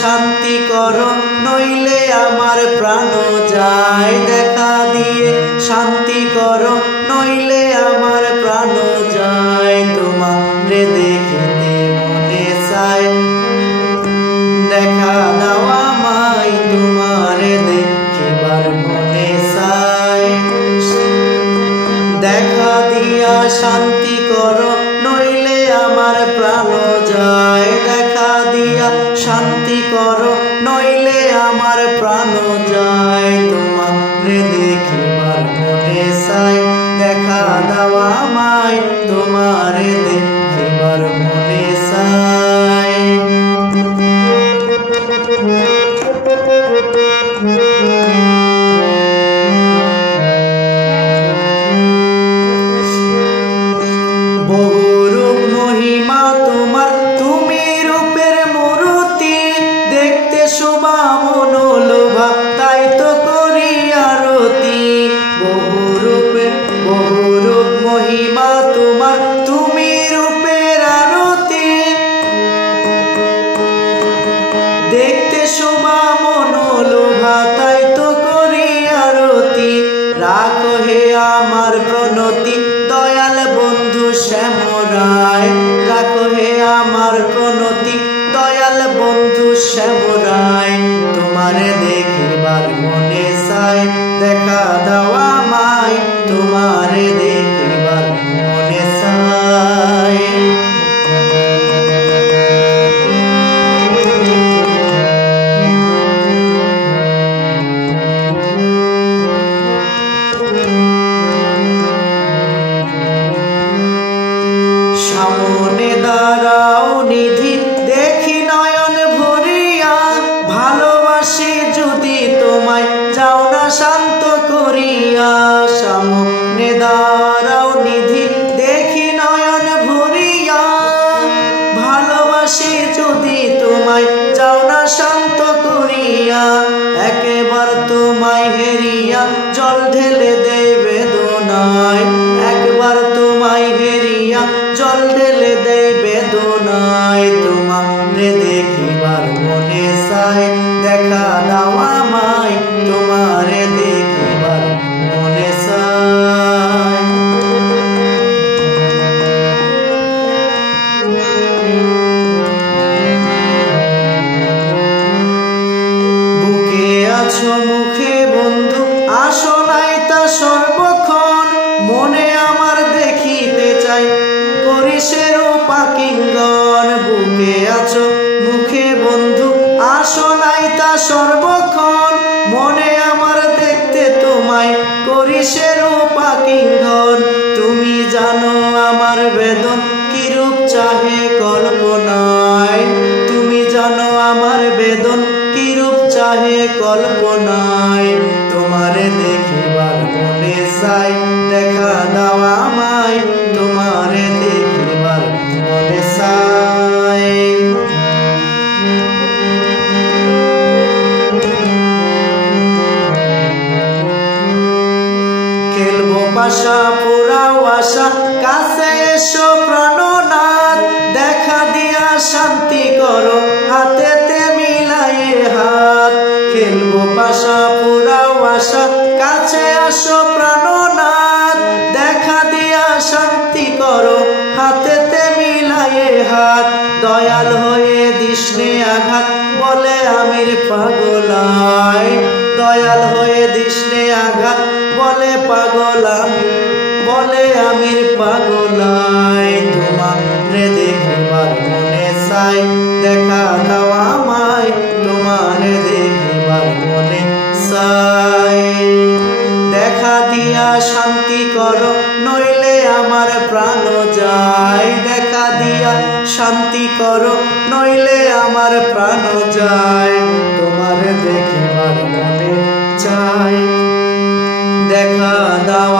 শান্তি করো নইলে আমার প্রাণ যায়। দেখা দিয়ে শান্তি করো নইলে আমার প্রাণ যায়। তোমারে দেখিতে মনে চায়, দেখা দাও আমায় তোমারে দেখিবার মনে চায়। দেখা দিয়া শান্তি করো নইলে আমার প্রাণ যায়। দেখা দিয়া শান্তি করো নইলে আমার প্রাণ যায়। তোমারে দেখিবার মনে চায়, দেখা দাও আমায় তোমারে দেখিবার মনে চায়। বহুরূপ মহিমা তোমার, তুমি রূপের মূর্তি। দেখতে শোভা মনোলোভা, তাই তো করি আরতি। বহুরূপ মহিমা তোমার, তুমি রূপের আরতি। দেখতে শোভা মনোলোভা, তাই তো করি আরতি। রাখো হে আমার প্রণতি দয়াল বন্ধু শ্যামরায়। রাখো হে আমার প্রণতি দয়াল বন্ধু শ্যামরায়। তোমারে দেখিবার মনে চায়, দেখা দাও আমায় তোমারে দেখিবার মনে চায়। সামনে দাঁড়াও নিধি, দেখি নয়ন ভরিয়া। ভালোবাসি যদি তোমায়, যাও না শান্ত করিয়া। সামনে দাঁড়াও নিধি, দেখি নয়ন ভরিয়া। ভালোবাসি যদি তোমায়, যাও না শান্ত করিয়া। একেবার তোমায় হেরিয়া জল ঢেলে দেই বেদনায়। একবার তোমায় হেরিয়া জল ঢেলে দেই বেদনায়। তোমারে দেখিবার মনে চায়, দেখা দাও আমায় তোমারে দেখিবার মনে চায়। বুকে আছো মুখে বন্ধু, আসো নাই তা সর্বক্ষণ। মনে আমার দেখিতে চাই, করিসের পাকিঙ্গন। বুকে আছো মুখে বন্ধু, আসো নাই তা সর্বক্ষণ। মনে আমার দেখতে তোমায়, করিসের পাকিঙ্গন। তুমি জানো আমার বেদন, কিরূপ চাহে কল্পনায়। তুমি জানো আমার বেদন, কিরূপ চাহে কল্পনায়। তোমারে দেখিবার মনে চায়, দেখা দাও আমায় তোমারে দেখিবার মনে চায়। খেলবো পাশা পুরাও আশা, কাছে এসো প্রাণনাথ। দেখা দিয়া শান্তি করো, হাতেতে মিলায়ে হাত। খেলবো পাশা পুরাও আশা, কাছে আসো প্রাণনাথ। দেখা দিয়া শান্তি করো, হাতেতে মিলায়ে হাত। দয়াল হয়ে দিসনে আঘাত, বলে আমির পাগলায়। দয়াল হয়ে দিসনে আঘাত, বলে পাগল আমি, বলে আমির পাগলায়। তোমারে দেখিবার মনে চায়, দেখা দাও আমায় তোমারে দেখিবার মনে চায়। দেখা দিয়া শান্তি করো নইলে আমার প্রাণ যায়। দেখা দিয়া শান্তি করো নইলে আমার প্রাণ যায়। তোমারে দেখিবার মনে চায়, দেখা দাও